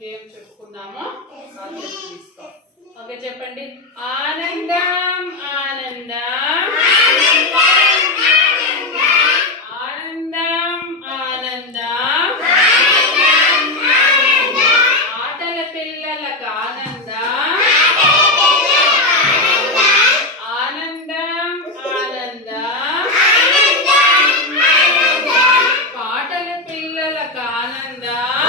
Game చెప్పుకుందాము. Okay చెప్పండి. ఆనందం ఆనందం ఆనందం ఆనందం ఆటల పిల్లలకు ఆనందం ఆనందం ఆనందం పాటల పిల్లలకు ఆనందం